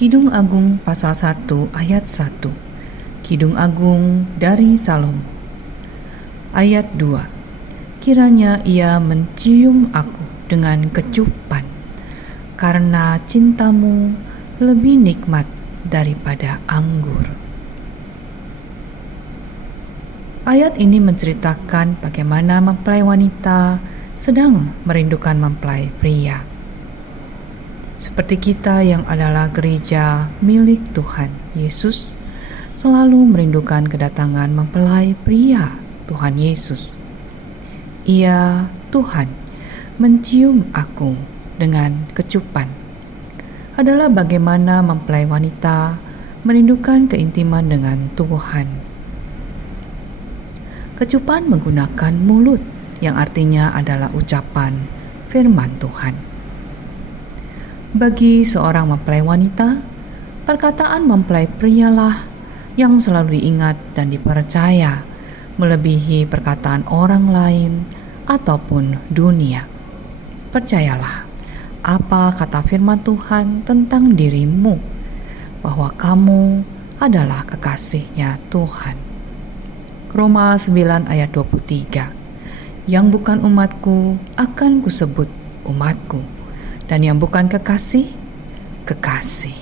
Kidung Agung pasal 1 ayat 1. Kidung Agung dari Salom. Ayat 2. Kiranya ia mencium aku dengan kecupan, karena cintamu lebih nikmat daripada anggur. Ayat ini menceritakan bagaimana mempelai wanita sedang merindukan mempelai pria. Seperti kita yang adalah gereja milik Tuhan Yesus, selalu merindukan kedatangan mempelai pria Tuhan Yesus. Ia, Tuhan, mencium aku dengan kecupan. Adalah bagaimana mempelai wanita merindukan keintiman dengan Tuhan. Kecupan menggunakan mulut yang artinya adalah ucapan firman Tuhan. Bagi seorang mempelai wanita, perkataan mempelai prialah yang selalu diingat dan dipercaya, melebihi perkataan orang lain ataupun dunia. Percayalah apa kata firman Tuhan tentang dirimu, bahwa kamu adalah kekasihnya Tuhan. Roma 9 ayat 23. Yang bukan umatku akan kusebut umatku, dan yang bukan kekasih, kekasih.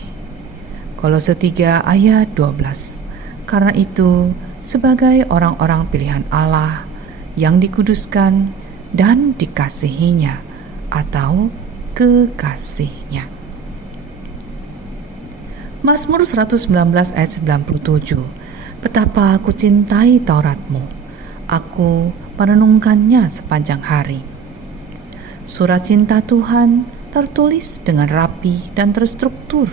Kolose 3 ayat 12. Karena itu, sebagai orang-orang pilihan Allah yang dikuduskan dan dikasihinya atau kekasihnya. Mazmur 119 ayat 97. Betapa aku cintai Tauratmu, aku merenungkannya sepanjang hari. Surat cinta Tuhan tertulis dengan rapi dan terstruktur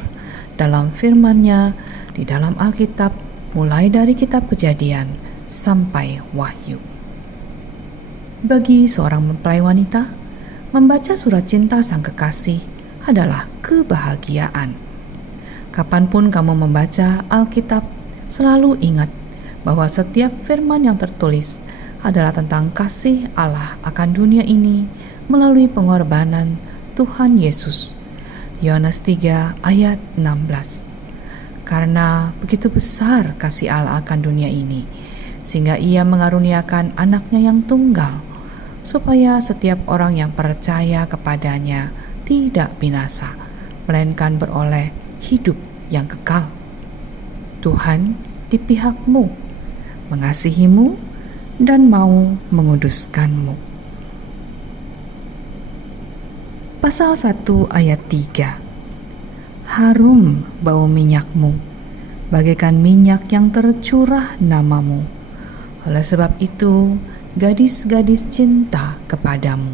dalam firman-Nya di dalam Alkitab, mulai dari kitab Kejadian sampai Wahyu. Bagi seorang mempelai wanita, membaca surat cinta sang kekasih adalah kebahagiaan. Kapanpun kamu membaca Alkitab, selalu ingat bahwa setiap firman yang tertulis adalah tentang kasih Allah akan dunia ini melalui pengorbanan Tuhan Yesus. Yohanes 3 ayat 16. Karena begitu besar kasih Allah akan dunia ini, sehingga Ia mengaruniakan anaknya yang tunggal, supaya setiap orang yang percaya kepadanya tidak binasa, melainkan beroleh hidup yang kekal. Tuhan di pihakmu, mengasihimu, dan mau menguduskanmu. Pasal 1 ayat 3. Harum bau minyakmu, bagaikan minyak yang tercurah namamu. Oleh sebab itu, gadis-gadis cinta kepadamu.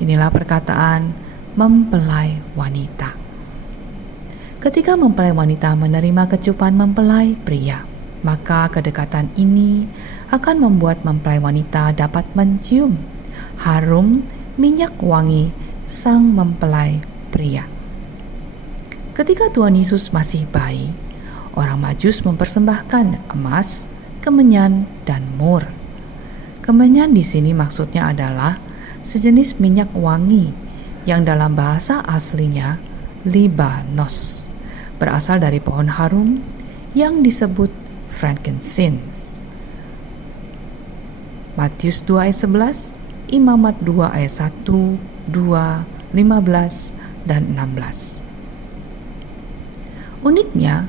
Inilah perkataan mempelai wanita. Ketika mempelai wanita menerima kecupan mempelai pria, maka kedekatan ini akan membuat mempelai wanita dapat mencium harum minyak wangi sang mempelai pria. Ketika Tuhan Yesus masih bayi, orang Majus mempersembahkan emas, kemenyan, dan mur. Kemenyan di sini maksudnya adalah sejenis minyak wangi yang dalam bahasa aslinya Libanos, berasal dari pohon harum yang disebut frankincense. Matius 2 ayat 11, Imamat 2 ayat 1, 2, 15, dan 16. Uniknya,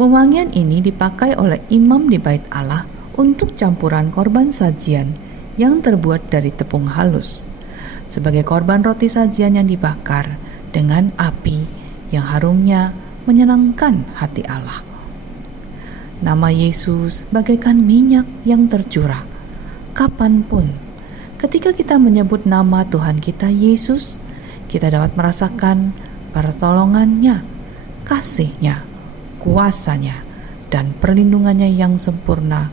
wewangian ini dipakai oleh imam di bait Allah untuk campuran korban sajian yang terbuat dari tepung halus, sebagai korban roti sajian yang dibakar dengan api yang harumnya menyenangkan hati Allah. Nama Yesus bagaikan minyak yang tercurah. Kapanpun ketika kita menyebut nama Tuhan kita Yesus, kita dapat merasakan pertolongannya, kasih-Nya, kuasa-Nya, dan perlindungannya yang sempurna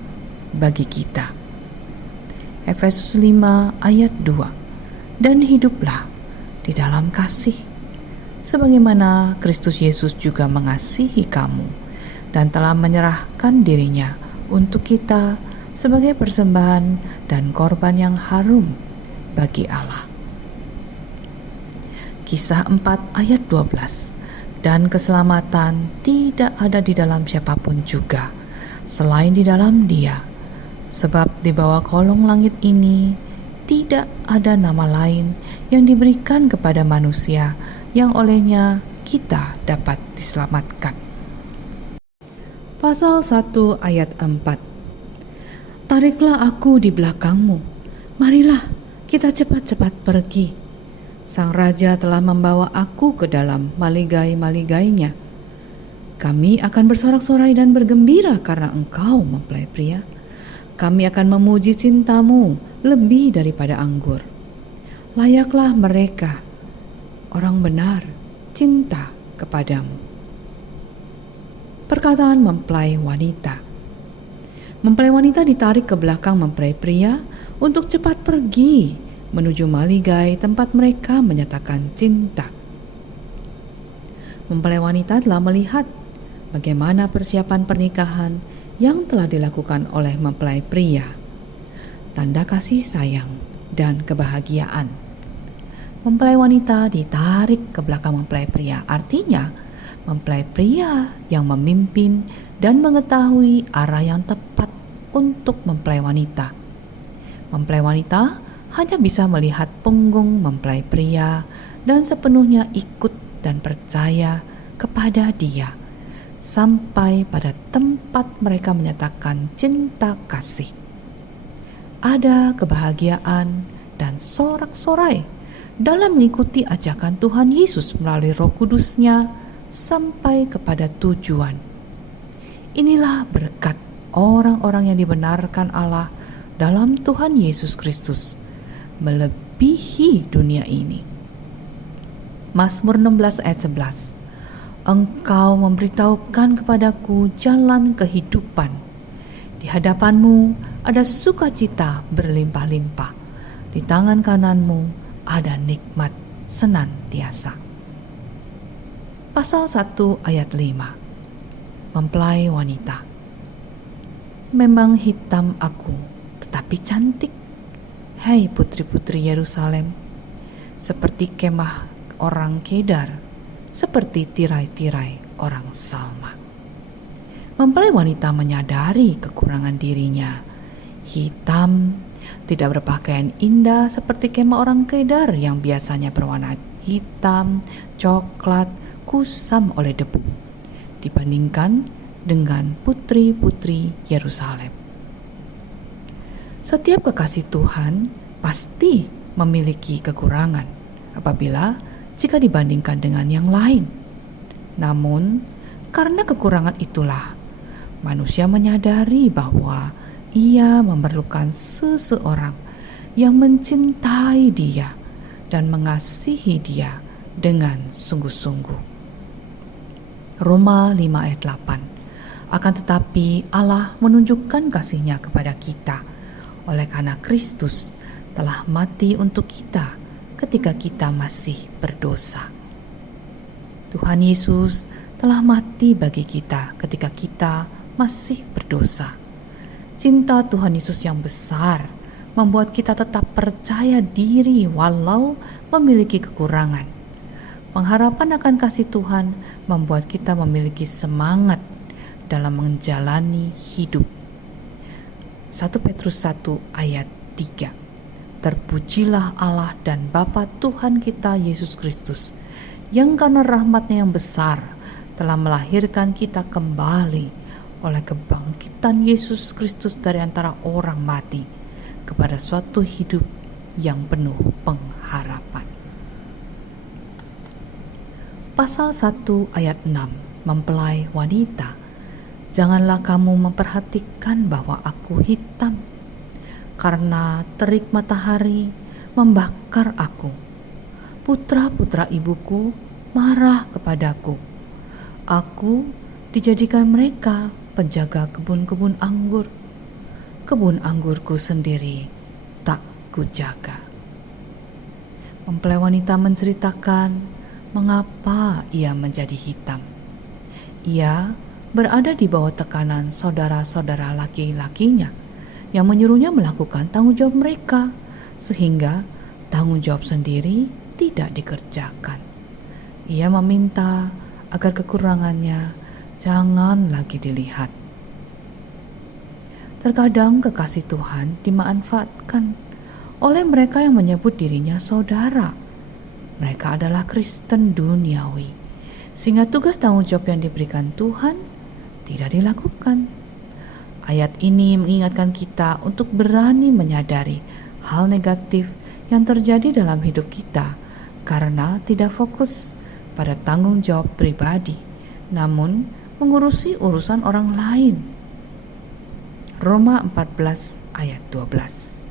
bagi kita. Efesus 5 ayat 2. Dan hiduplah di dalam kasih, sebagaimana Kristus Yesus juga mengasihi kamu dan telah menyerahkan dirinya untuk kita sebagai persembahan dan korban yang harum bagi Allah. Kisah 4 ayat 12. dan keselamatan tidak ada di dalam siapapun juga selain di dalam Dia. Sebab di bawah kolong langit ini tidak ada nama lain yang diberikan kepada manusia yang olehnya kita dapat diselamatkan. Pasal 1 ayat 4. Tariklah aku di belakangmu, marilah kita cepat-cepat pergi. Sang Raja telah membawa aku ke dalam maligai-maligainya. Kami akan bersorak-sorai dan bergembira karena engkau mempelai pria. Kami akan memuji cintamu lebih daripada anggur. Layaklah mereka, orang benar, cinta kepadamu. Perkataan mempelai wanita. Mempelai wanita ditarik ke belakang mempelai pria untuk cepat pergi menuju maligai tempat mereka menyatakan cinta. Mempelai wanita telah melihat bagaimana persiapan pernikahan yang telah dilakukan oleh mempelai pria. Tanda kasih sayang dan kebahagiaan. Mempelai wanita ditarik ke belakang mempelai pria, artinya mempelai pria yang memimpin dan mengetahui arah yang tepat untuk mempelai wanita. Mempelai wanita hanya bisa melihat punggung mempelai pria dan sepenuhnya ikut dan percaya kepada dia sampai pada tempat mereka menyatakan cinta kasih. Ada kebahagiaan dan sorak-sorai dalam mengikuti ajakan Tuhan Yesus melalui Roh Kudus-Nya sampai kepada tujuan. Inilah berkat orang-orang yang dibenarkan Allah dalam Tuhan Yesus Kristus, melebihi dunia ini. Mazmur 16 ayat 11. Engkau memberitahukan kepadaku jalan kehidupan. Di hadapanmu ada sukacita berlimpah-limpah. Di tangan kananmu ada nikmat senantiasa. Pasal 1 ayat 5. Mempelai wanita. Memang hitam aku, tetapi cantik. Hai putri-putri Yerusalem, seperti kemah orang Kedar, seperti tirai-tirai orang Salma. Mempelai wanita menyadari kekurangan dirinya. Hitam, tidak berpakaian indah seperti kemah orang Kedar yang biasanya berwarna hitam, coklat, kusam oleh debu, dibandingkan dengan putri-putri Yerusalem. Setiap kekasih Tuhan pasti memiliki kekurangan apabila jika dibandingkan dengan yang lain. Namun, karena kekurangan itulah manusia menyadari bahwa ia memerlukan seseorang yang mencintai dia dan mengasihi dia dengan sungguh-sungguh. Roma 5 ayat 8. Akan tetapi Allah menunjukkan kasih-Nya kepada kita oleh karena Kristus telah mati untuk kita ketika kita masih berdosa. Tuhan Yesus telah mati bagi kita ketika kita masih berdosa. Cinta Tuhan Yesus yang besar membuat kita tetap percaya diri walau memiliki kekurangan. Pengharapan akan kasih Tuhan membuat kita memiliki semangat dalam menjalani hidup. 1 Petrus 1 ayat 3. Terpujilah Allah dan Bapa Tuhan kita Yesus Kristus, yang karena rahmat-Nya yang besar telah melahirkan kita kembali oleh kebangkitan Yesus Kristus dari antara orang mati kepada suatu hidup yang penuh pengharapan. Pasal 1 ayat 6. Mempelai wanita. Janganlah kamu memperhatikan bahwa aku hitam, karena terik matahari membakar aku. Putra-putra ibuku marah kepadaku. Aku dijadikan mereka penjaga kebun-kebun anggur. Kebun anggurku sendiri tak kujaga. Mempelai wanita menceritakan mengapa ia menjadi hitam. Ia berada di bawah tekanan saudara-saudara laki-lakinya yang menyuruhnya melakukan tanggung jawab mereka, sehingga tanggung jawab sendiri tidak dikerjakan. Ia meminta agar kekurangannya jangan lagi dilihat. Terkadang kekasih Tuhan dimanfaatkan oleh mereka yang menyebut dirinya saudara. Mereka adalah Kristen duniawi, sehingga tugas tanggung jawab yang diberikan Tuhan tidak dilakukan. Ayat ini mengingatkan kita untuk berani menyadari hal negatif yang terjadi dalam hidup kita karena tidak fokus pada tanggung jawab pribadi, namun mengurusi urusan orang lain. Roma 14 ayat 12.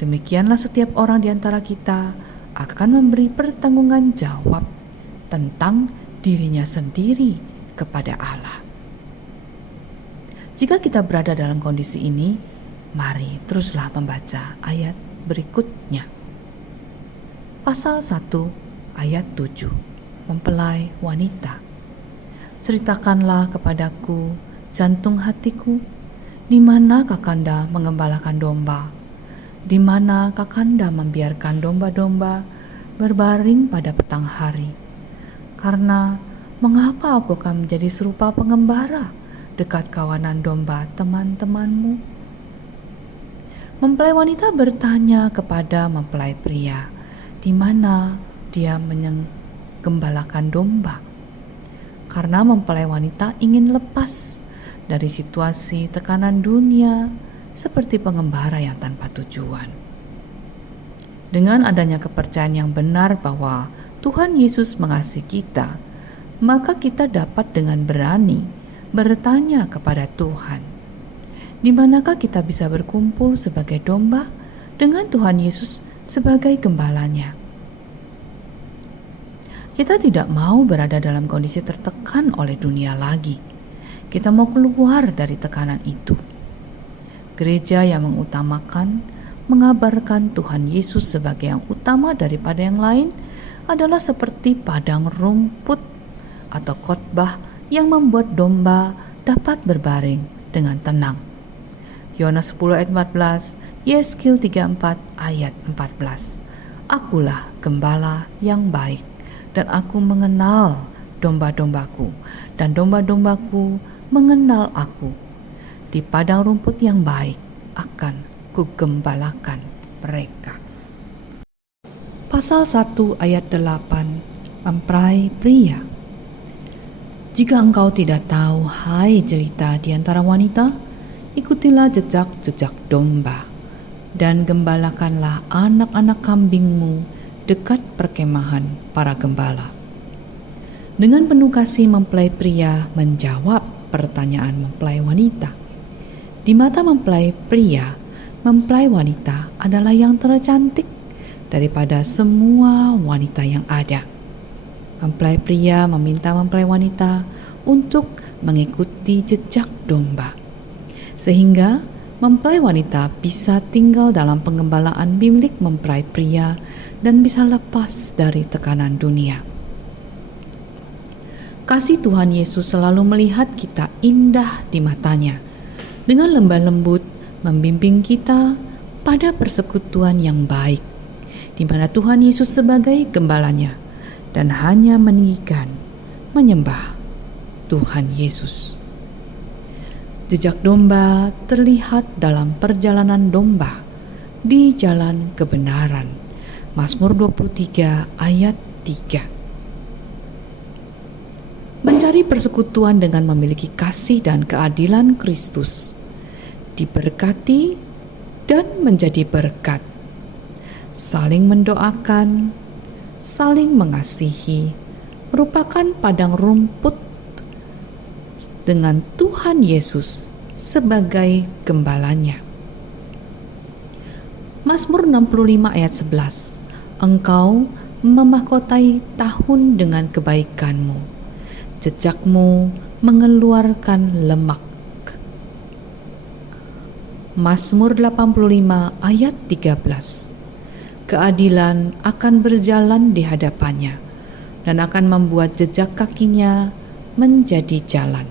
Demikianlah setiap orang di antara kita akan memberi pertanggungan jawab tentang dirinya sendiri kepada Allah. Jika kita berada dalam kondisi ini, mari teruslah membaca ayat berikutnya. Pasal 1 ayat 7, mempelai wanita. Ceritakanlah kepadaku jantung hatiku, di mana Kakanda mengembalakan domba, di mana Kakanda membiarkan domba-domba berbaring pada petang hari. Karena mengapa aku akan menjadi serupa pengembara dekat kawanan domba teman-temanmu? Mempelai wanita bertanya kepada mempelai pria, di mana dia menggembalakan domba. Karena mempelai wanita ingin lepas dari situasi tekanan dunia seperti pengembara yang tanpa tujuan. Dengan adanya kepercayaan yang benar bahwa Tuhan Yesus mengasihi kita, maka kita dapat dengan berani bertanya kepada Tuhan, di manakah kita bisa berkumpul sebagai domba dengan Tuhan Yesus sebagai gembalanya. Kita tidak mau berada dalam kondisi tertekan oleh dunia lagi. Kita mau keluar dari tekanan itu. Gereja yang mengutamakan, mengabarkan Tuhan Yesus sebagai yang utama daripada yang lain adalah seperti padang rumput atau khotbah yang membuat domba dapat berbaring dengan tenang. Yohanes 10 ayat 14, Yeskil 34 ayat 14. Akulah gembala yang baik, dan aku mengenal domba-dombaku, dan domba-dombaku mengenal aku. Di padang rumput yang baik akan kugembalakan mereka. Pasal 1 ayat 8, mempelai pria. Jika engkau tidak tahu, hai jelita di antara wanita, ikutilah jejak-jejak domba, dan gembalakanlah anak-anak kambingmu dekat perkemahan para gembala. Dengan penuh kasih mempelai pria menjawab pertanyaan mempelai wanita. Di mata mempelai pria, mempelai wanita adalah yang tercantik daripada semua wanita yang ada. Mempelai pria meminta mempelai wanita untuk mengikuti jejak domba, sehingga mempelai wanita bisa tinggal dalam penggembalaan milik mempelai pria dan bisa lepas dari tekanan dunia. Kasih Tuhan Yesus selalu melihat kita indah di matanya, dengan lembah lembut membimbing kita pada persekutuan yang baik, di mana Tuhan Yesus sebagai gembalanya dan hanya meninggikan, menyembah Tuhan Yesus. Jejak domba terlihat dalam perjalanan domba di jalan kebenaran. Mazmur 23 ayat 3. Mencari persekutuan dengan memiliki kasih dan keadilan Kristus, diberkati dan menjadi berkat, saling mendoakan, saling mengasihi, merupakan padang rumput dengan Tuhan Yesus sebagai gembalanya. Mazmur 65 ayat 11. Engkau memahkotai tahun dengan kebaikanmu, jejakmu mengeluarkan lemak. Mazmur 85 ayat 13. Keadilan akan berjalan di hadapannya dan akan membuat jejak kakinya menjadi jalan.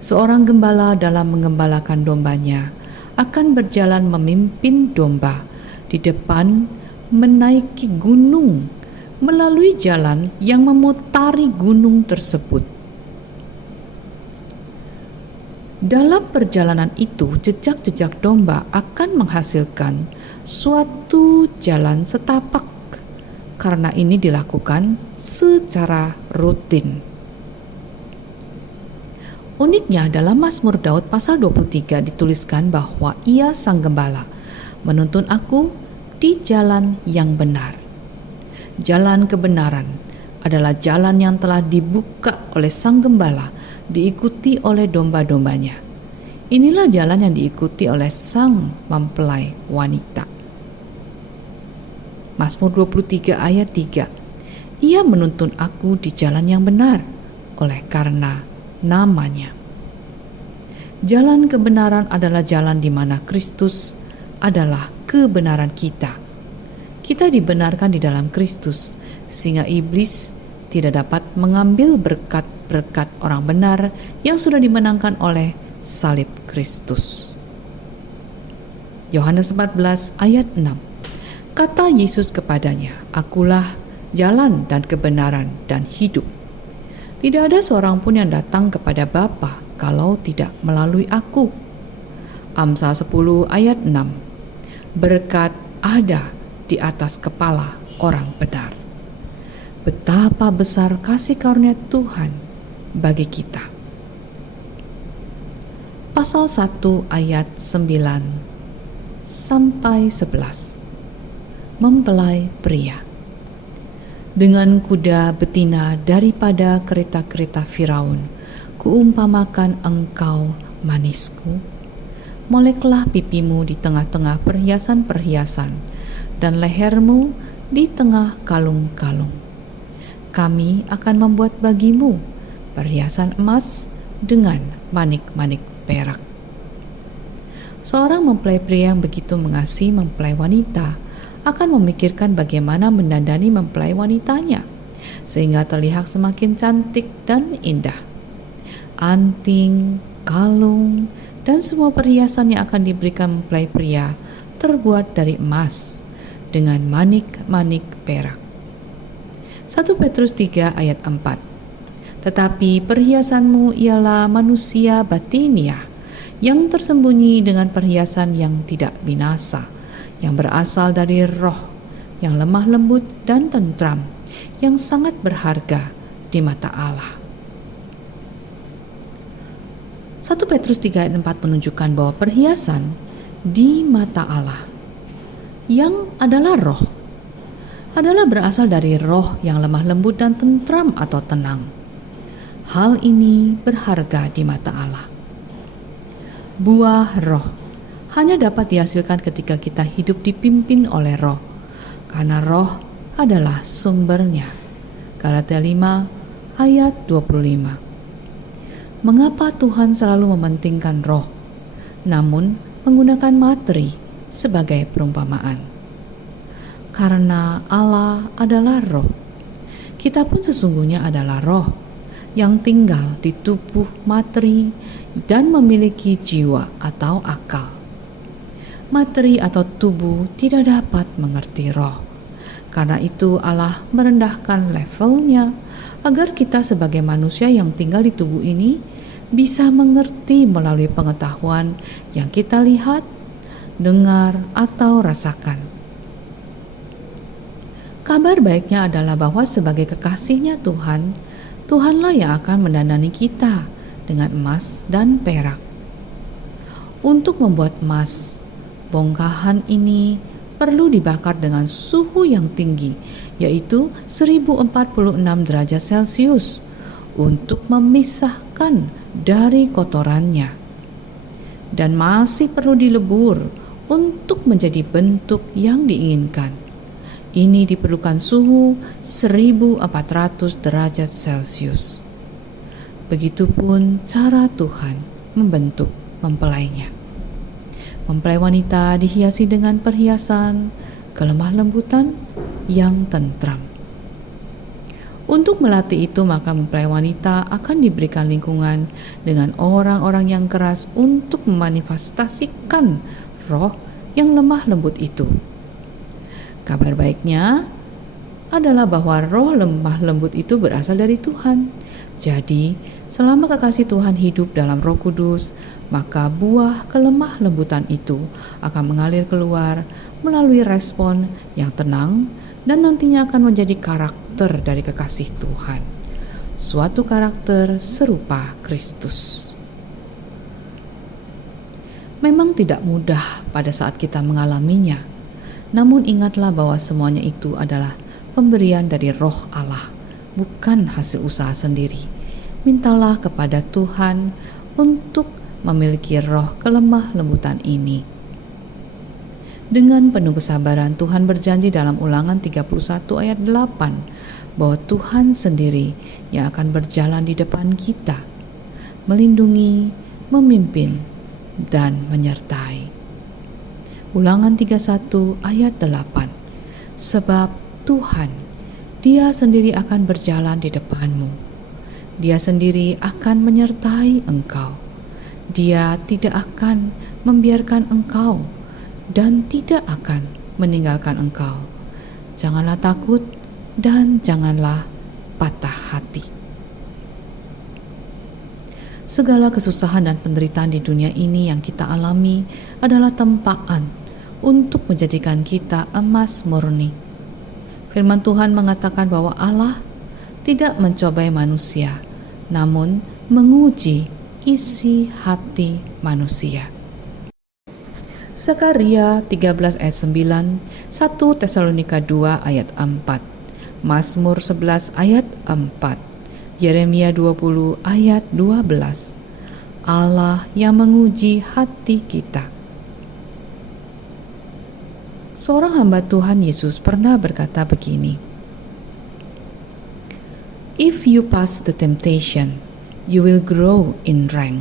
Seorang gembala dalam menggembalakan dombanya akan berjalan memimpin domba di depan, menaiki gunung, melalui jalan yang memutari gunung tersebut. Dalam perjalanan itu, jejak-jejak domba akan menghasilkan suatu jalan setapak, karena ini dilakukan secara rutin. Uniknya dalam Mazmur Daud pasal 23 dituliskan bahwa ia sang gembala menuntun aku di jalan yang benar. Jalan kebenaran adalah jalan yang telah dibuka oleh sang gembala, diikuti oleh domba-dombanya. Inilah jalan yang diikuti oleh sang mempelai wanita. Mazmur 23 ayat 3. Ia menuntun aku di jalan yang benar oleh karena namanya. Jalan kebenaran adalah jalan di mana Kristus adalah kebenaran kita. Kita dibenarkan di dalam Kristus, sehingga iblis tidak dapat mengambil berkat-berkat orang benar yang sudah dimenangkan oleh salib Kristus. Yohanes 14 ayat 6. Kata Yesus kepadanya, "Akulah jalan dan kebenaran dan hidup. Tidak ada seorang pun yang datang kepada Bapa kalau tidak melalui aku." Amsal 10 ayat 6. Berkat ada di atas kepala orang benar. Betapa besar kasih karunia Tuhan bagi kita. Pasal 1 ayat 9 sampai 11. Mempelai pria. Dengan kuda betina daripada kereta-kereta Firaun, kuumpamakan engkau manisku. Moleklah pipimu di tengah-tengah perhiasan-perhiasan, dan lehermu di tengah kalung-kalung. Kami akan membuat bagimu perhiasan emas dengan manik-manik perak. Seorang mempelai pria yang begitu mengasihi mempelai wanita akan memikirkan bagaimana mendandani mempelai wanitanya sehingga terlihat semakin cantik dan indah. Anting, kalung, dan semua perhiasan yang akan diberikan mempelai pria terbuat dari emas dengan manik-manik perak. 1 Petrus 3 ayat 4. Tetapi perhiasanmu ialah manusia batiniah yang tersembunyi dengan perhiasan yang tidak binasa, yang berasal dari roh, yang lemah lembut dan tentram, yang sangat berharga di mata Allah. 1 Petrus 3 ayat 4 menunjukkan bahwa perhiasan di mata Allah yang adalah roh adalah berasal dari roh yang lemah lembut dan tentram atau tenang. Hal ini berharga di mata Allah. Buah roh hanya dapat dihasilkan ketika kita hidup dipimpin oleh roh, karena roh adalah sumbernya. Galatia 5 ayat 25. Mengapa Tuhan selalu mementingkan roh, namun menggunakan materi sebagai perumpamaan? Karena Allah adalah roh. Kita pun sesungguhnya adalah roh yang tinggal di tubuh materi dan memiliki jiwa atau akal. Materi atau tubuh tidak dapat mengerti roh. Karena itu Allah merendahkan levelnya agar kita sebagai manusia yang tinggal di tubuh ini bisa mengerti melalui pengetahuan yang kita lihat, dengar, atau rasakan. Kabar baiknya adalah bahwa sebagai kekasihnya Tuhan, Tuhanlah yang akan mendandani kita dengan emas dan perak. Untuk membuat emas, bongkahan ini perlu dibakar dengan suhu yang tinggi, yaitu 1046 derajat Celcius, untuk memisahkan dari kotorannya. Dan masih perlu dilebur untuk menjadi bentuk yang diinginkan. Ini diperlukan suhu 1400 derajat Celcius. Begitupun cara Tuhan membentuk mempelainya. Mempelai wanita dihiasi dengan perhiasan kelemah lembutan yang tentram. Untuk melatih itu, maka mempelai wanita akan diberikan lingkungan dengan orang-orang yang keras untuk memanifestasikan roh yang lemah lembut itu. Kabar baiknya, adalah bahwa roh lemah lembut itu berasal dari Tuhan. Jadi, selama kekasih Tuhan hidup dalam Roh Kudus, maka buah kelemah lembutan itu akan mengalir keluar melalui respon yang tenang dan nantinya akan menjadi karakter dari kekasih Tuhan. Suatu karakter serupa Kristus. Memang tidak mudah pada saat kita mengalaminya, namun ingatlah bahwa semuanya itu adalah pemberian dari Roh Allah, bukan hasil usaha sendiri. Mintalah kepada Tuhan untuk memiliki roh kelemah lembutan ini. Dengan penuh kesabaran, Tuhan berjanji dalam Ulangan 31 ayat 8 bahwa Tuhan sendiri yang akan berjalan di depan kita, melindungi, memimpin, dan menyertai. Ulangan 31 ayat 8. Sebab Tuhan, Dia sendiri akan berjalan di depanmu. Dia sendiri akan menyertai engkau. Dia tidak akan membiarkan engkau dan tidak akan meninggalkan engkau. Janganlah takut dan janganlah patah hati. Segala kesusahan dan penderitaan di dunia ini yang kita alami adalah tempaan untuk menjadikan kita emas murni. Firman Tuhan mengatakan bahwa Allah tidak mencobai manusia, namun menguji isi hati manusia. Zakaria 13 ayat 9, 1 Tesalonika 2 ayat 4, Mazmur 11 ayat 4, Yeremia 20 ayat 12. Allah yang menguji hati kita. Seorang hamba Tuhan Yesus pernah berkata begini, "If you pass the temptation, you will grow in rank.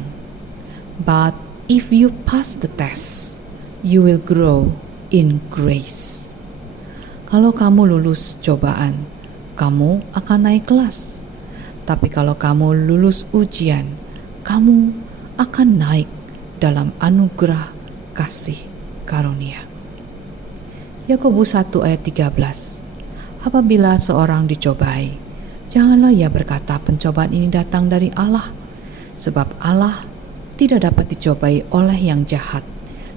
But if you pass the test, you will grow in grace." Kalau kamu lulus cobaan, kamu akan naik kelas. Tapi kalau kamu lulus ujian, kamu akan naik dalam anugerah kasih karunia. Yakobus 1 ayat 13. Apabila seorang dicobai, janganlah ia berkata pencobaan ini datang dari Allah, sebab Allah tidak dapat dicobai oleh yang jahat,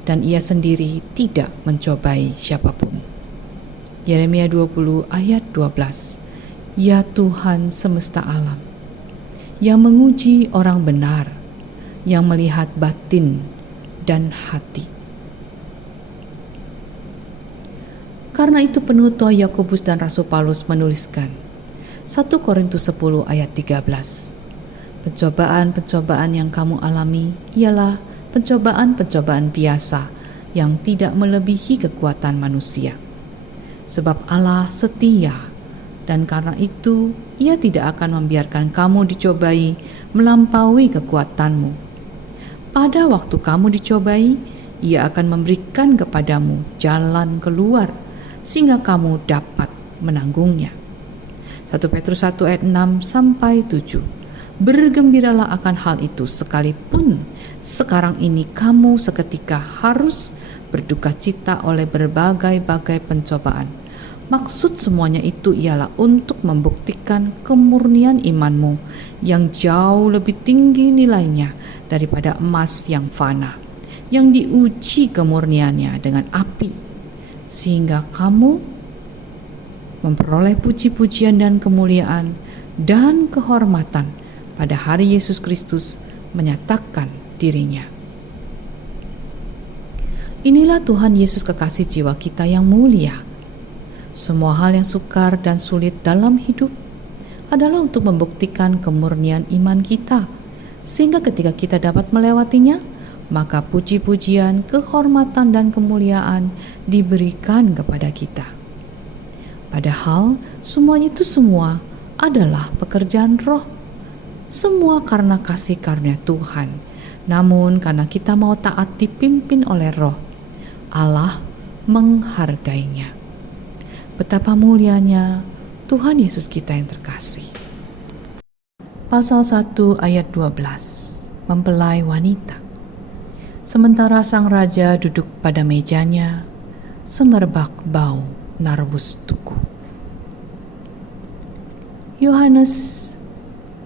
dan ia sendiri tidak mencobai siapapun. Yeremia 20 ayat 12. Ya Tuhan semesta alam, yang menguji orang benar, yang melihat batin dan hati. Karena itu penutur Yakobus dan Rasul Paulus menuliskan 1 Korintus 10 ayat 13. Pencobaan-pencobaan yang kamu alami ialah pencobaan-pencobaan biasa yang tidak melebihi kekuatan manusia. Sebab Allah setia, dan karena itu Ia tidak akan membiarkan kamu dicobai melampaui kekuatanmu. Pada waktu kamu dicobai, Ia akan memberikan kepadamu jalan keluar sehingga kamu dapat menanggungnya. 1 Petrus 1 ayat 6 sampai 7. Bergembiralah akan hal itu sekalipun sekarang ini kamu seketika harus berduka cita oleh berbagai-bagai pencobaan. Maksud semuanya itu ialah untuk membuktikan kemurnian imanmu yang jauh lebih tinggi nilainya daripada emas yang fana, yang diuji kemurniannya dengan api, sehingga kamu memperoleh puji-pujian dan kemuliaan dan kehormatan pada hari Yesus Kristus menyatakan dirinya. Inilah Tuhan Yesus kekasih jiwa kita yang mulia. Semua hal yang sukar dan sulit dalam hidup adalah untuk membuktikan kemurnian iman kita, sehingga ketika kita dapat melewatinya, maka puji-pujian, kehormatan, dan kemuliaan diberikan kepada kita. Padahal semuanya itu semua adalah pekerjaan Roh. Semua karena kasih karunia Tuhan. Namun karena kita mau taat dipimpin oleh Roh, Allah menghargainya. Betapa mulianya Tuhan Yesus kita yang terkasih. Pasal 1 ayat 12. Mempelai wanita. Sementara sang raja duduk pada mejanya, semerbak bau narbus tuku. Yohanes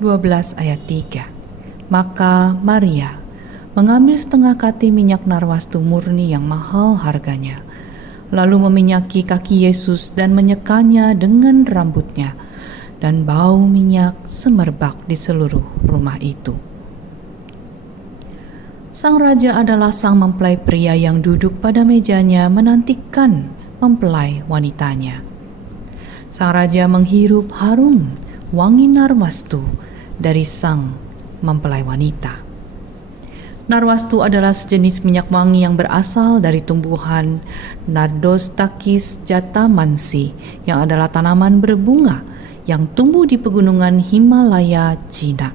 12 ayat 3. Maka Maria mengambil setengah kati minyak narwastu murni yang mahal harganya, lalu meminyaki kaki Yesus dan menyekanya dengan rambutnya, dan bau minyak semerbak di seluruh rumah itu. Sang raja adalah sang mempelai pria yang duduk pada mejanya menantikan mempelai wanitanya. Sang raja menghirup harum wangi narwastu dari sang mempelai wanita. Narwastu adalah sejenis minyak wangi yang berasal dari tumbuhan Nardostachys jatamansi, yang adalah tanaman berbunga yang tumbuh di pegunungan Himalaya, Cina,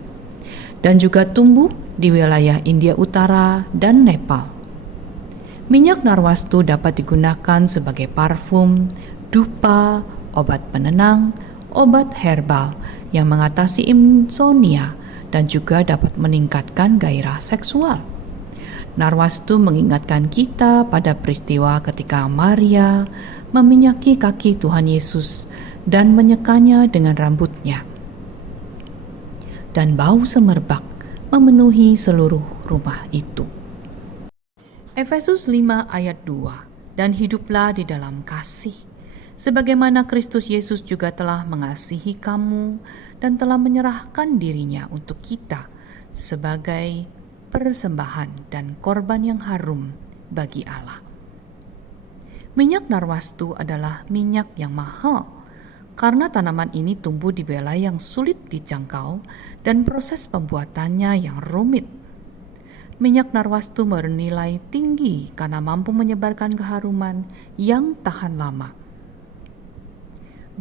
dan juga tumbuh di wilayah India Utara dan Nepal. Minyak narwastu dapat digunakan sebagai parfum, dupa, obat penenang, obat herbal yang mengatasi insomnia, dan juga dapat meningkatkan gairah seksual. Narwastu mengingatkan kita pada peristiwa ketika Maria meminyaki kaki Tuhan Yesus dan menyekanya dengan rambutnya, dan bau semerbak memenuhi seluruh rumah itu. Efesus 5 ayat 2. Dan hiduplah di dalam kasih, sebagaimana Kristus Yesus juga telah mengasihi kamu dan telah menyerahkan dirinya untuk kita sebagai persembahan dan korban yang harum bagi Allah. Minyak narwastu adalah minyak yang mahal, karena tanaman ini tumbuh di wilayah yang sulit dijangkau dan proses pembuatannya yang rumit. Minyak narwastu bernilai tinggi karena mampu menyebarkan keharuman yang tahan lama.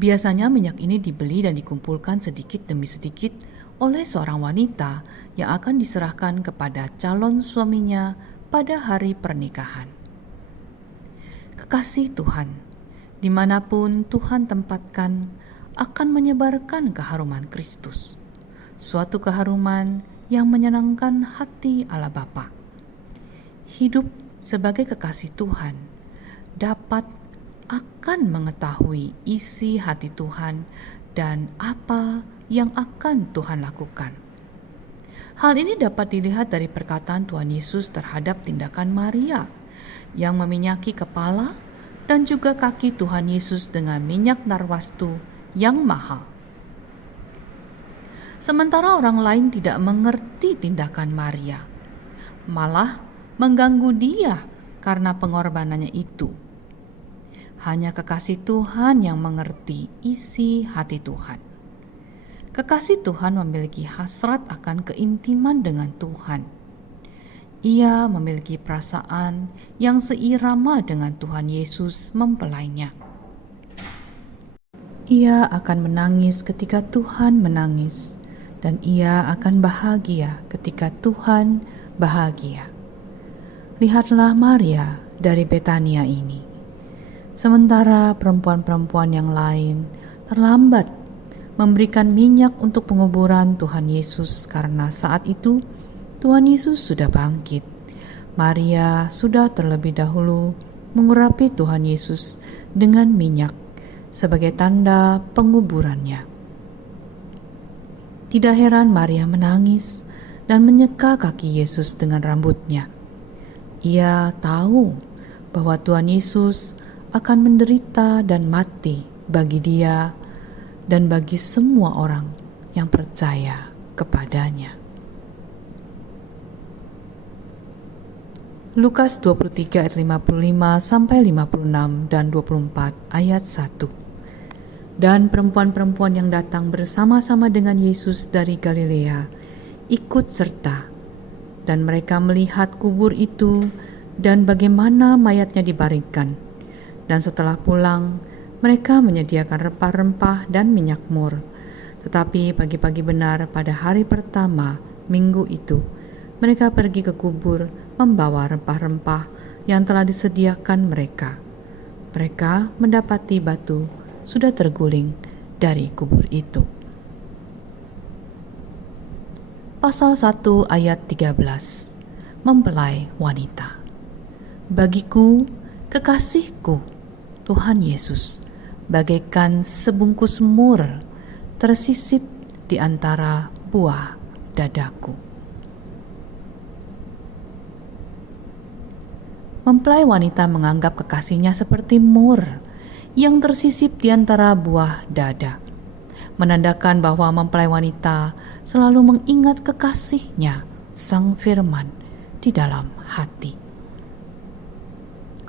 Biasanya minyak ini dibeli dan dikumpulkan sedikit demi sedikit oleh seorang wanita yang akan diserahkan kepada calon suaminya pada hari pernikahan. Kekasih Tuhan, dimanapun Tuhan tempatkan, akan menyebarkan keharuman Kristus, suatu keharuman yang menyenangkan hati Allah Bapa. Hidup sebagai kekasih Tuhan dapat akan mengetahui isi hati Tuhan dan apa yang akan Tuhan lakukan. Hal ini dapat dilihat dari perkataan Tuhan Yesus terhadap tindakan Maria yang meminyaki kepala dan juga kaki Tuhan Yesus dengan minyak narwastu yang mahal. Sementara orang lain tidak mengerti tindakan Maria, malah mengganggu dia karena pengorbanannya itu. Hanya kekasih Tuhan yang mengerti isi hati Tuhan. Kekasih Tuhan memiliki hasrat akan keintiman dengan Tuhan. Ia memiliki perasaan yang seirama dengan Tuhan Yesus mempelainya. Ia akan menangis ketika Tuhan menangis, dan ia akan bahagia ketika Tuhan bahagia. Lihatlah Maria dari Betania ini. Sementara perempuan-perempuan yang lain terlambat memberikan minyak untuk penguburan Tuhan Yesus karena saat itu Tuhan Yesus sudah bangkit. Maria sudah terlebih dahulu mengurapi Tuhan Yesus dengan minyak sebagai tanda penguburannya. Tidak heran Maria menangis dan menyeka kaki Yesus dengan rambutnya. Ia tahu bahwa Tuhan Yesus akan menderita dan mati bagi dia dan bagi semua orang yang percaya kepadanya. Lukas 23 ayat 55 sampai 56 dan 24 ayat 1. Dan perempuan-perempuan yang datang bersama-sama dengan Yesus dari Galilea ikut serta, dan mereka melihat kubur itu dan bagaimana mayatnya dibaringkan. Dan setelah pulang, mereka menyediakan rempah-rempah dan minyak mur. Tetapi pagi-pagi benar pada hari pertama minggu itu, mereka pergi ke kubur membawa rempah-rempah yang telah disediakan mereka. Mereka mendapati batu sudah terguling dari kubur itu. Pasal 1 ayat 13. Mempelai wanita. Bagiku, kekasihku, Tuhan Yesus, bagaikan sebungkus mur tersisip di antara buah dadaku. Mempelai wanita menganggap kekasihnya seperti mur yang tersisip di antara buah dada, menandakan bahwa mempelai wanita selalu mengingat kekasihnya, Sang Firman, di dalam hati.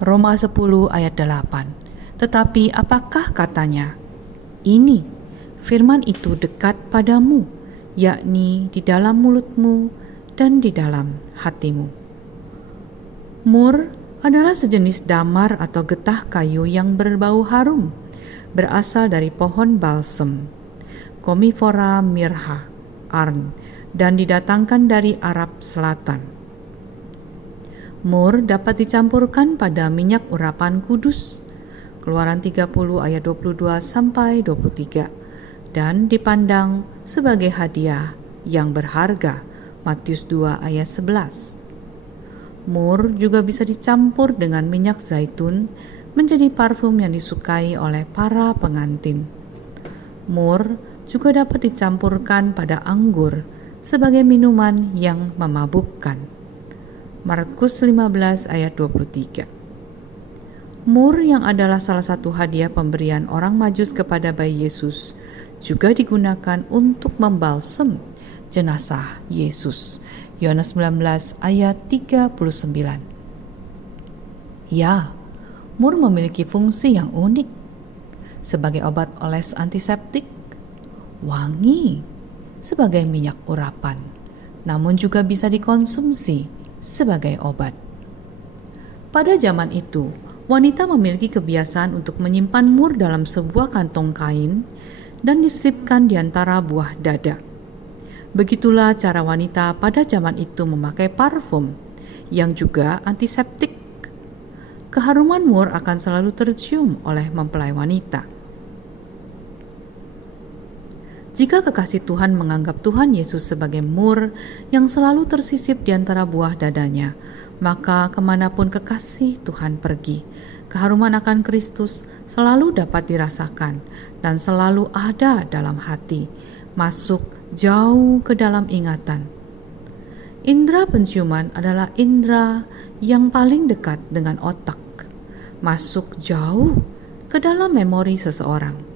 Roma 10 ayat 8. Tetapi apakah katanya? Ini, firman itu dekat padamu, yakni di dalam mulutmu dan di dalam hatimu. Mur adalah sejenis damar atau getah kayu yang berbau harum, berasal dari pohon balsem, Commiphora myrrha, Arn, dan didatangkan dari Arab Selatan. Mur dapat dicampurkan pada minyak urapan kudus, Keluaran 30 ayat 22 sampai 23, dan dipandang sebagai hadiah yang berharga, Matius 2 ayat 11. Mur juga bisa dicampur dengan minyak zaitun menjadi parfum yang disukai oleh para pengantin. Mur juga dapat dicampurkan pada anggur sebagai minuman yang memabukkan. Markus 15 ayat 23. Mur yang adalah salah satu hadiah pemberian orang Majus kepada bayi Yesus juga digunakan untuk membalsem jenazah Yesus. Yohanes 19 ayat 39. Ya, mur memiliki fungsi yang unik. Sebagai obat oles antiseptik, wangi sebagai minyak urapan, namun juga bisa dikonsumsi sebagai obat. Pada zaman itu, wanita memiliki kebiasaan untuk menyimpan mur dalam sebuah kantong kain dan diselipkan di antara buah dada. Begitulah cara wanita pada zaman itu memakai parfum yang juga antiseptik. Keharuman mur akan selalu tercium oleh mempelai wanita. Jika kekasih Tuhan menganggap Tuhan Yesus sebagai mur yang selalu tersisip di antara buah dadanya, maka kemanapun kekasih Tuhan pergi, keharuman akan Kristus selalu dapat dirasakan dan selalu ada dalam hati, masuk jauh ke dalam ingatan. Indera penciuman adalah indera yang paling dekat dengan otak, masuk jauh ke dalam memori seseorang.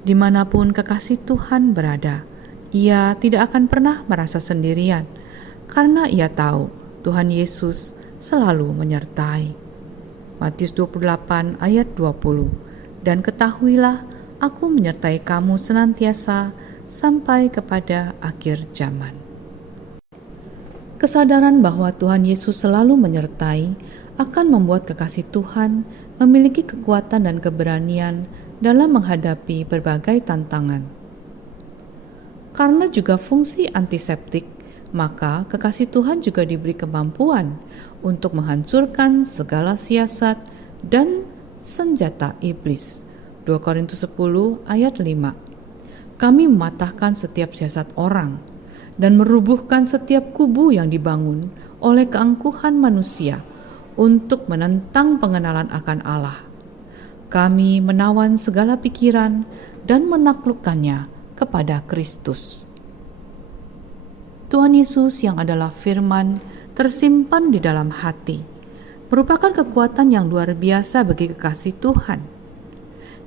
Dimanapun kekasih Tuhan berada, ia tidak akan pernah merasa sendirian, karena ia tahu Tuhan Yesus selalu menyertai. Matius 28 ayat 20. Dan ketahuilah, aku menyertai kamu senantiasa sampai kepada akhir zaman. Kesadaran bahwa Tuhan Yesus selalu menyertai akan membuat kekasih Tuhan memiliki kekuatan dan keberanian dalam menghadapi berbagai tantangan. Karena juga fungsi antiseptik, maka kekasih Tuhan juga diberi kemampuan untuk menghancurkan segala siasat dan senjata iblis. 2 Korintus 10 ayat 5. Kami mematahkan setiap siasat orang dan merubuhkan setiap kubu yang dibangun oleh keangkuhan manusia untuk menentang pengenalan akan Allah. Kami menawan segala pikiran dan menaklukkannya kepada Kristus. Tuhan Yesus yang adalah firman tersimpan di dalam hati, merupakan kekuatan yang luar biasa bagi kekasih Tuhan.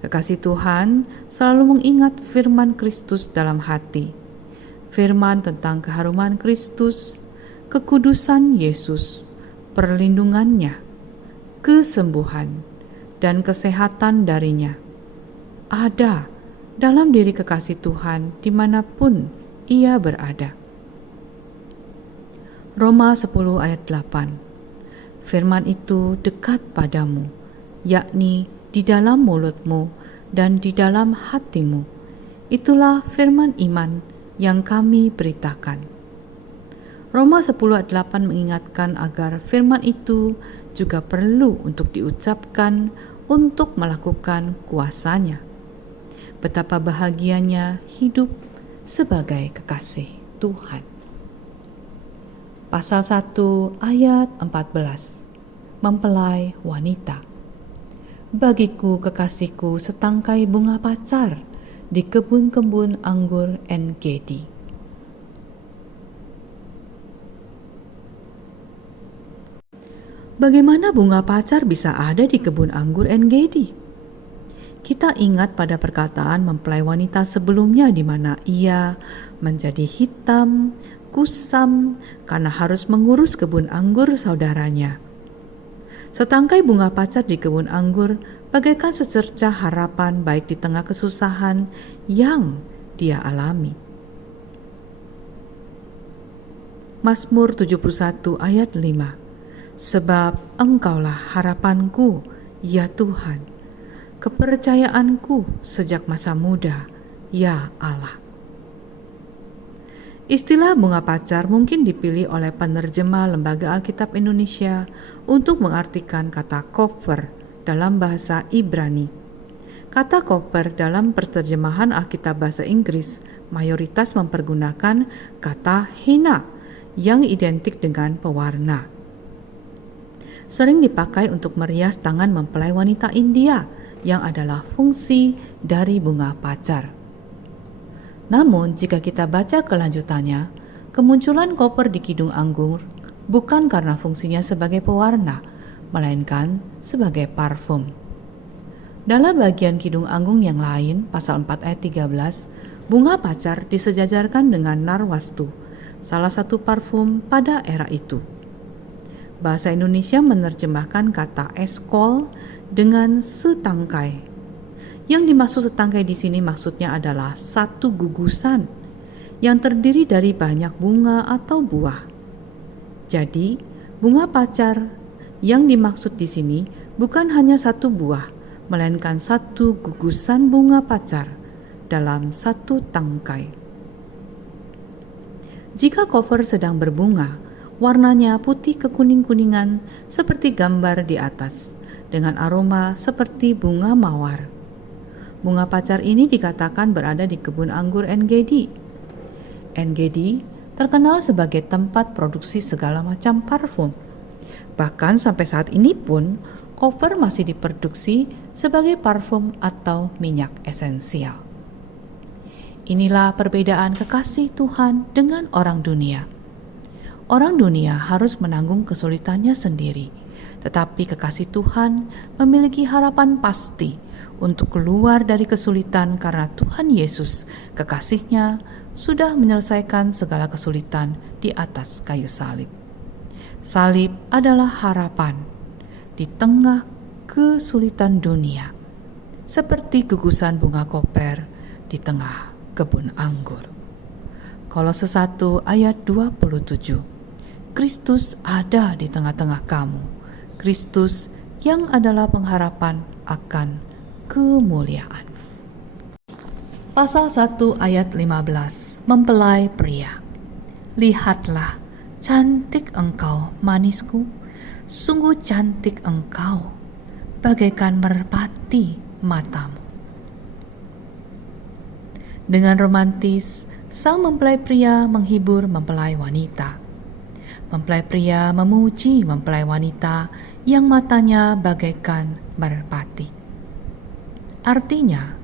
Kekasih Tuhan selalu mengingat firman Kristus dalam hati. Firman tentang keharuman Kristus, kekudusan Yesus, perlindungannya, kesembuhan, dan kesehatan darinya ada dalam diri kekasih Tuhan dimanapun ia berada. Roma 10 ayat 8. Firman itu dekat padamu, yakni di dalam mulutmu dan di dalam hatimu. Itulah firman iman yang kami beritakan. Roma 10 ayat 8 mengingatkan agar firman itu juga perlu untuk diucapkan untuk melakukan kuasanya. Betapa bahagianya hidup sebagai kekasih Tuhan. Pasal 1 ayat 14. Mempelai wanita. Bagiku kekasihku setangkai bunga pacar di kebun-kebun anggur En-Gedi. Bagaimana bunga pacar bisa ada di kebun anggur En-Gedi? Kita ingat pada perkataan mempelai wanita sebelumnya di mana ia menjadi hitam, kusam karena harus mengurus kebun anggur saudaranya. Setangkai bunga pacar di kebun anggur bagaikan secercah harapan baik di tengah kesusahan yang dia alami. Mazmur 71 ayat 5. Sebab Engkaulah harapanku, ya Tuhan, kepercayaanku sejak masa muda, ya Allah. Istilah bunga pacar mungkin dipilih oleh penerjemah Lembaga Alkitab Indonesia untuk mengartikan kata koper dalam bahasa Ibrani. Kata koper dalam penerjemahan Alkitab bahasa Inggris mayoritas mempergunakan kata henna yang identik dengan pewarna. Sering dipakai untuk merias tangan mempelai wanita India yang adalah fungsi dari bunga pacar. Namun, jika kita baca kelanjutannya, kemunculan koper di kidung anggur bukan karena fungsinya sebagai pewarna, melainkan sebagai parfum. Dalam bagian kidung anggur yang lain, pasal 4 ayat 13, bunga pacar disejajarkan dengan narwastu, salah satu parfum pada era itu. Bahasa Indonesia menerjemahkan kata eskol dengan setangkai. Yang dimaksud setangkai di sini maksudnya adalah satu gugusan yang terdiri dari banyak bunga atau buah. Jadi, bunga pacar yang dimaksud di sini bukan hanya satu buah, melainkan satu gugusan bunga pacar dalam satu tangkai. Jika koper sedang berbunga, warnanya putih kekuning-kuningan seperti gambar di atas, dengan aroma seperti bunga mawar. Bunga pacar ini dikatakan berada di kebun anggur En-Gedi. En-Gedi terkenal sebagai tempat produksi segala macam parfum. Bahkan sampai saat ini pun, koper masih diproduksi sebagai parfum atau minyak esensial. Inilah perbedaan kekasih Tuhan dengan orang dunia. Orang dunia harus menanggung kesulitannya sendiri, tetapi kekasih Tuhan memiliki harapan pasti untuk keluar dari kesulitan karena Tuhan Yesus, kekasihnya, sudah menyelesaikan segala kesulitan di atas kayu salib. Salib adalah harapan di tengah kesulitan dunia, seperti gugusan bunga koper di tengah kebun anggur. Kolose 1 ayat 27. Kristus ada di tengah-tengah kamu. Kristus yang adalah pengharapan akan kemuliaan. Pasal 1 ayat 15. Mempelai pria. Lihatlah, cantik engkau, manisku, sungguh cantik engkau, bagaikan merpati matamu. Dengan romantis, sang mempelai pria menghibur mempelai wanita. Mempelai pria memuji mempelai wanita yang matanya bagaikan merpati. Artinya,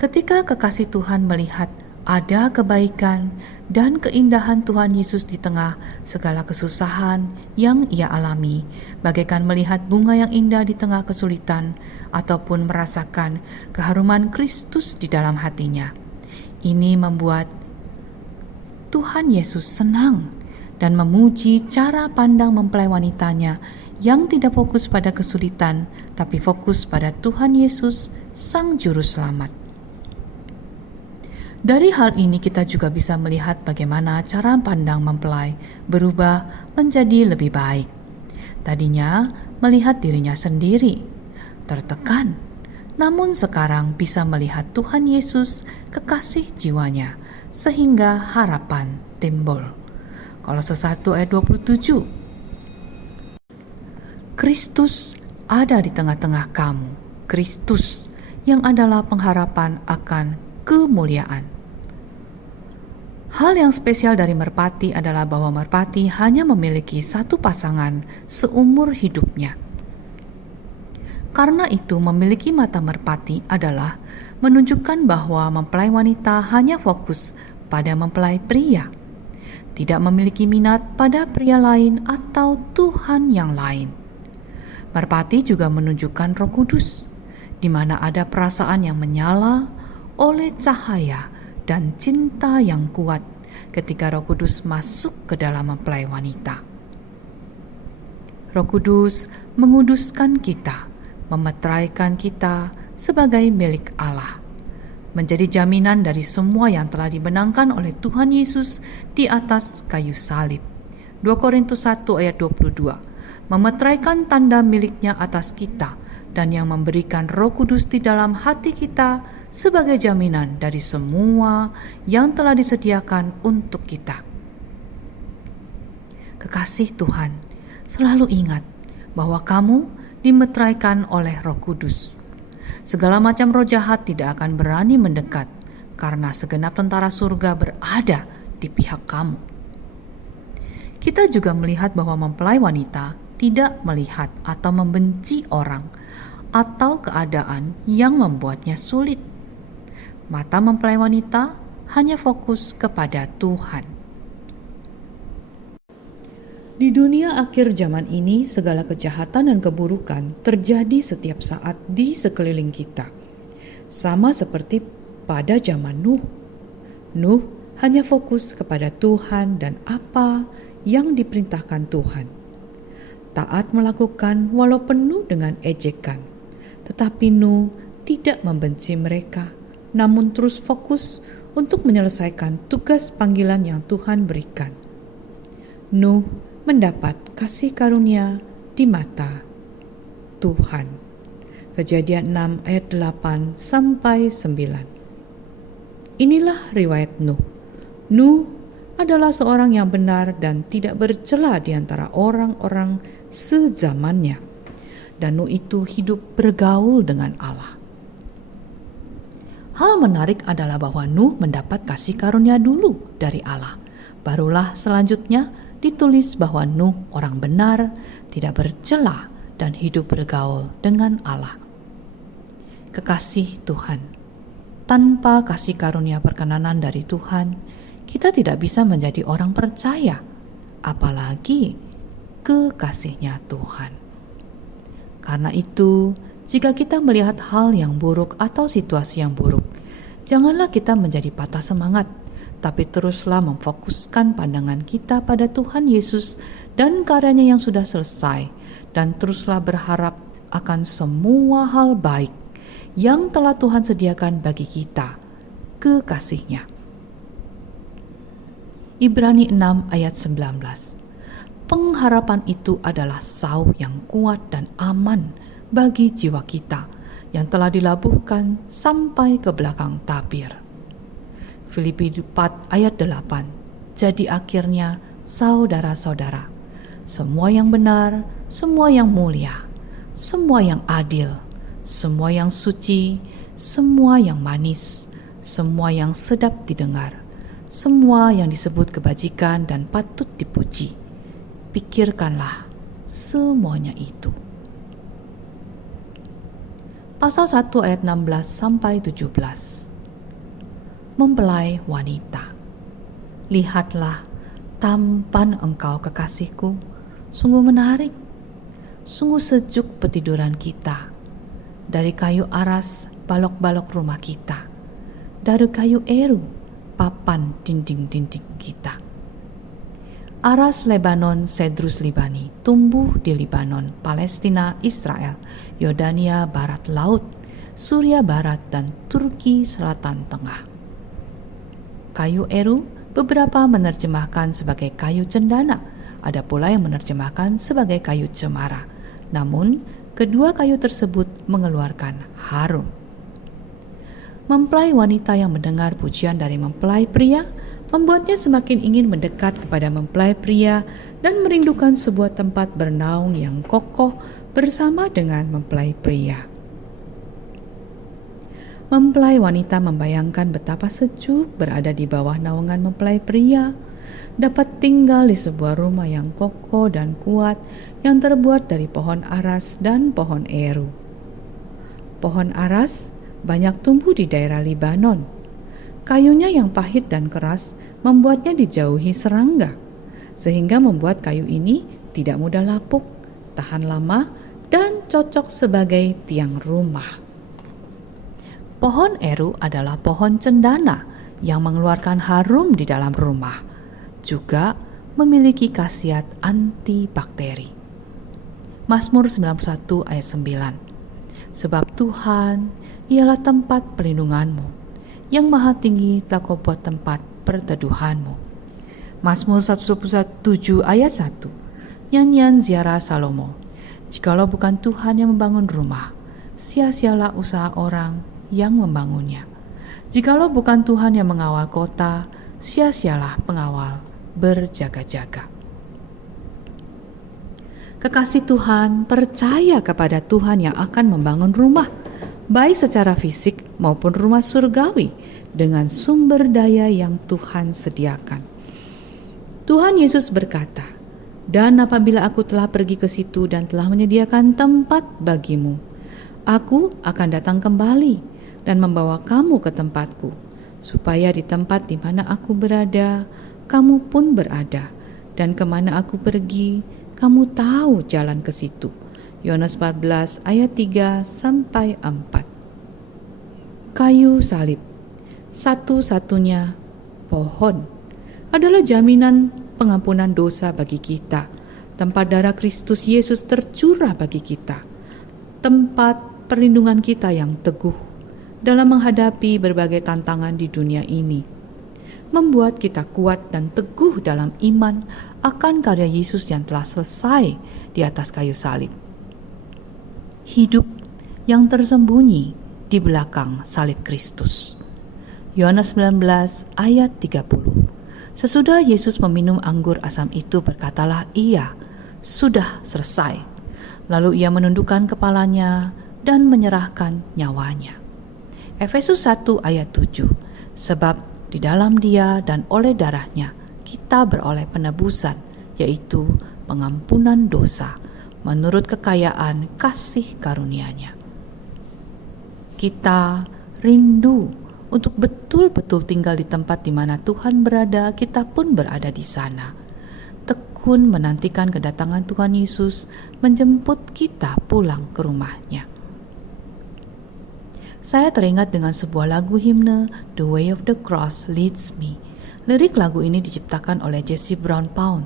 ketika kekasih Tuhan melihat ada kebaikan dan keindahan Tuhan Yesus di tengah segala kesusahan yang ia alami, bagaikan melihat bunga yang indah di tengah kesulitan, ataupun merasakan keharuman Kristus di dalam hatinya. Ini membuat Tuhan Yesus senang dan memuji cara pandang mempelai wanitanya yang tidak fokus pada kesulitan, tapi fokus pada Tuhan Yesus, Sang Juru Selamat. Dari hal ini kita juga bisa melihat bagaimana cara pandang mempelai berubah menjadi lebih baik. Tadinya melihat dirinya sendiri, tertekan, namun sekarang bisa melihat Tuhan Yesus, kekasih jiwanya, sehingga harapan timbul. Kolose 1 ayat 27. Kristus ada di tengah-tengah kamu. Kristus yang adalah pengharapan akan kemuliaan. Hal yang spesial dari merpati adalah bahwa merpati hanya memiliki satu pasangan seumur hidupnya. Karena itu, memiliki mata merpati adalah menunjukkan bahwa mempelai wanita hanya fokus pada mempelai pria, tidak memiliki minat pada pria lain atau Tuhan yang lain. Merpati juga menunjukkan Roh Kudus, di mana ada perasaan yang menyala oleh cahaya dan cinta yang kuat ketika Roh Kudus masuk ke dalam mempelai wanita. Roh Kudus menguduskan kita, memeteraikan kita sebagai milik Allah, menjadi jaminan dari semua yang telah dimenangkan oleh Tuhan Yesus di atas kayu salib. 2 Korintus 1 ayat 22, memeteraikan tanda miliknya atas kita dan yang memberikan Roh Kudus di dalam hati kita sebagai jaminan dari semua yang telah disediakan untuk kita. Kekasih Tuhan, selalu ingat bahwa kamu dimeteraikan oleh Roh Kudus. Segala macam roh jahat tidak akan berani mendekat karena segenap tentara surga berada di pihak kamu. Kita juga melihat bahwa mempelai wanita tidak melihat atau membenci orang atau keadaan yang membuatnya sulit. Mata mempelai wanita hanya fokus kepada Tuhan. Di dunia akhir zaman ini, segala kejahatan dan keburukan terjadi setiap saat di sekeliling kita. Sama seperti pada zaman Nuh. Nuh hanya fokus kepada Tuhan dan apa yang diperintahkan Tuhan. Taat melakukan walau penuh dengan ejekan. Tetapi Nuh tidak membenci mereka, namun terus fokus untuk menyelesaikan tugas panggilan yang Tuhan berikan. Nuh mendapat kasih karunia di mata Tuhan. Kejadian 6 ayat 8 sampai 9. Inilah riwayat Nuh. Nuh adalah seorang yang benar dan tidak bercela di antara orang-orang sezamannya. Dan Nuh itu hidup bergaul dengan Allah. Hal menarik adalah bahwa Nuh mendapat kasih karunia dulu dari Allah. Barulah selanjutnya ditulis bahwa Nuh orang benar, tidak bercela, dan hidup bergaul dengan Allah. Kekasih Tuhan, tanpa kasih karunia perkenanan dari Tuhan, kita tidak bisa menjadi orang percaya, apalagi kekasihnya Tuhan. Karena itu, jika kita melihat hal yang buruk atau situasi yang buruk, janganlah kita menjadi patah semangat, tapi teruslah memfokuskan pandangan kita pada Tuhan Yesus dan karyanya yang sudah selesai, dan teruslah berharap akan semua hal baik yang telah Tuhan sediakan bagi kita, kekasihnya. Ibrani 6 ayat 19. Pengharapan itu adalah sauh yang kuat dan aman bagi jiwa kita yang telah dilabuhkan sampai ke belakang tabir. Filipi 4 ayat 8. Jadi akhirnya saudara-saudara, semua yang benar, semua yang mulia, semua yang adil, semua yang suci, semua yang manis, semua yang sedap didengar, semua yang disebut kebajikan dan patut dipuji, pikirkanlah semuanya itu. Pasal 1 ayat 16 sampai 17. Mempelai wanita, lihatlah tampan engkau kekasihku, sungguh menarik, sungguh sejuk petiduran kita. Dari kayu aras balok-balok rumah kita, dari kayu eru papan dinding-dinding kita. Aras Lebanon, Cedrus Libani, tumbuh di Libanon, Palestina, Israel, Yordania barat laut, Suria barat, dan Turki selatan tengah. Kayu eru beberapa menerjemahkan sebagai kayu cendana, ada pula yang menerjemahkan sebagai kayu cemara. Namun, kedua kayu tersebut mengeluarkan harum. Mempelai wanita yang mendengar pujian dari mempelai pria membuatnya semakin ingin mendekat kepada mempelai pria dan merindukan sebuah tempat bernaung yang kokoh bersama dengan mempelai pria. Mempelai wanita membayangkan betapa sejuk berada di bawah naungan mempelai pria, dapat tinggal di sebuah rumah yang kokoh dan kuat yang terbuat dari pohon aras dan pohon eru. Pohon aras banyak tumbuh di daerah Libanon. Kayunya yang pahit dan keras membuatnya dijauhi serangga, sehingga membuat kayu ini tidak mudah lapuk, tahan lama, dan cocok sebagai tiang rumah. Pohon eru adalah pohon cendana yang mengeluarkan harum di dalam rumah, juga memiliki khasiat antibakteri. Mazmur 91 ayat 9. Sebab Tuhan ialah tempat perlindunganmu, yang maha tinggi telah kau buat tempat perteduhanmu. Mazmur 107 ayat 1. Nyanyian ziarah Salomo. Jikalau bukan Tuhan yang membangun rumah, sia-sialah usaha orang yang membangunnya. Jikalau bukan Tuhan yang mengawal kota, sia-sialah pengawal berjaga-jaga. Kekasih Tuhan percaya kepada Tuhan yang akan membangun rumah, baik secara fisik maupun rumah surgawi, dengan sumber daya yang Tuhan sediakan. Tuhan Yesus berkata, "Dan apabila aku telah pergi ke situ dan telah menyediakan tempat bagimu, aku akan datang kembali dan membawa kamu ke tempatku, supaya di tempat di mana aku berada, kamu pun berada, dan kemana aku pergi, kamu tahu jalan ke situ." Yohanes 14 ayat 3-4. Kayu salib, satu-satunya pohon, adalah jaminan pengampunan dosa bagi kita. Tempat darah Kristus Yesus tercurah bagi kita, tempat perlindungan kita yang teguh dalam menghadapi berbagai tantangan di dunia ini, membuat kita kuat dan teguh dalam iman akan karya Yesus yang telah selesai di atas kayu salib. Hidup yang tersembunyi di belakang salib Kristus. Yohanes 19 ayat 30. Sesudah Yesus meminum anggur asam itu, berkatalah ia, "Sudah selesai." Lalu ia menundukkan kepalanya dan menyerahkan nyawanya. Efesus 1 ayat 7. Sebab di dalam Dia dan oleh darahnya kita beroleh penebusan, yaitu pengampunan dosa, menurut kekayaan kasih karunia-Nya. Kita rindu untuk betul-betul tinggal di tempat di mana Tuhan berada, kita pun berada di sana. Tekun menantikan kedatangan Tuhan Yesus menjemput kita pulang ke rumah-Nya. Saya teringat dengan sebuah lagu himne, "The Way of the Cross Leads Me." Lirik lagu ini diciptakan oleh Jesse Brown Pound.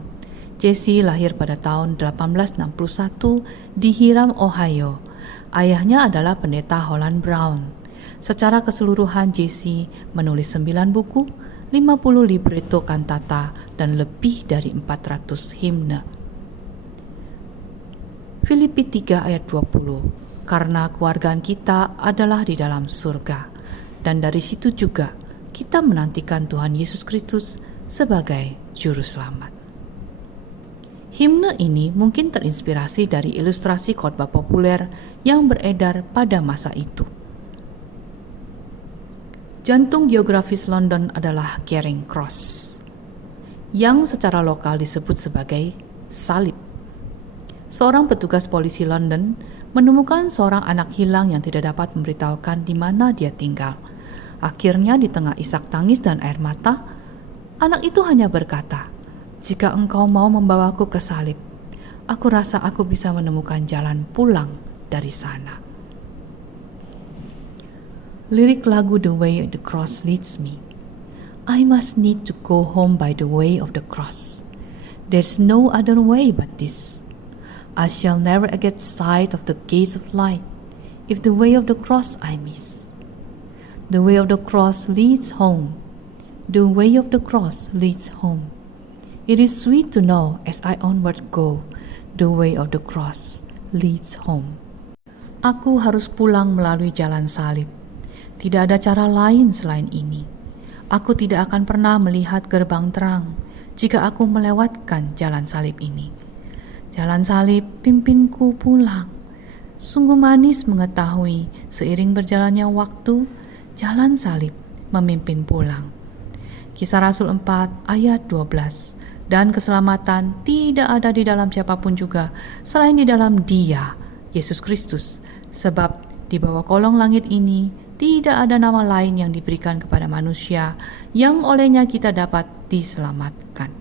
Jesse lahir pada tahun 1861 di Hiram, Ohio. Ayahnya adalah pendeta Holland Brown. Secara keseluruhan Jesse menulis 9 buku, 50 libretto kantata, dan lebih dari 400 himne. Filipi 3 ayat 20. Karena keluargaan kita adalah di dalam surga, dan dari situ juga kita menantikan Tuhan Yesus Kristus sebagai Juru Selamat. Himne ini mungkin terinspirasi dari ilustrasi khotbah populer yang beredar pada masa itu. Jantung geografis London adalah Charing Cross, yang secara lokal disebut sebagai salib. Seorang petugas polisi London menemukan seorang anak hilang yang tidak dapat memberitahukan di mana dia tinggal. Akhirnya di tengah isak tangis dan air mata, anak itu hanya berkata, "Jika engkau mau membawaku ke salib, aku rasa aku bisa menemukan jalan pulang dari sana." Lirik lagu "The Way of the Cross Leads Me." I must need to go home by the way of the cross. There's no other way but this. I shall never get sight of the gates of light if the way of the cross I miss. The way of the cross leads home. The way of the cross leads home. It is sweet to know as I onward go, the way of the cross leads home. Aku harus pulang melalui jalan salib. Tidak ada cara lain selain ini. Aku tidak akan pernah melihat gerbang terang jika aku melewatkan jalan salib ini. Jalan salib pimpinku pulang. Sungguh manis mengetahui seiring berjalannya waktu, jalan salib memimpin pulang. Kisah Rasul 4 ayat 12. Dan keselamatan tidak ada di dalam siapapun juga selain di dalam Dia, Yesus Kristus. Sebab di bawah kolong langit ini tidak ada nama lain yang diberikan kepada manusia yang olehnya kita dapat diselamatkan.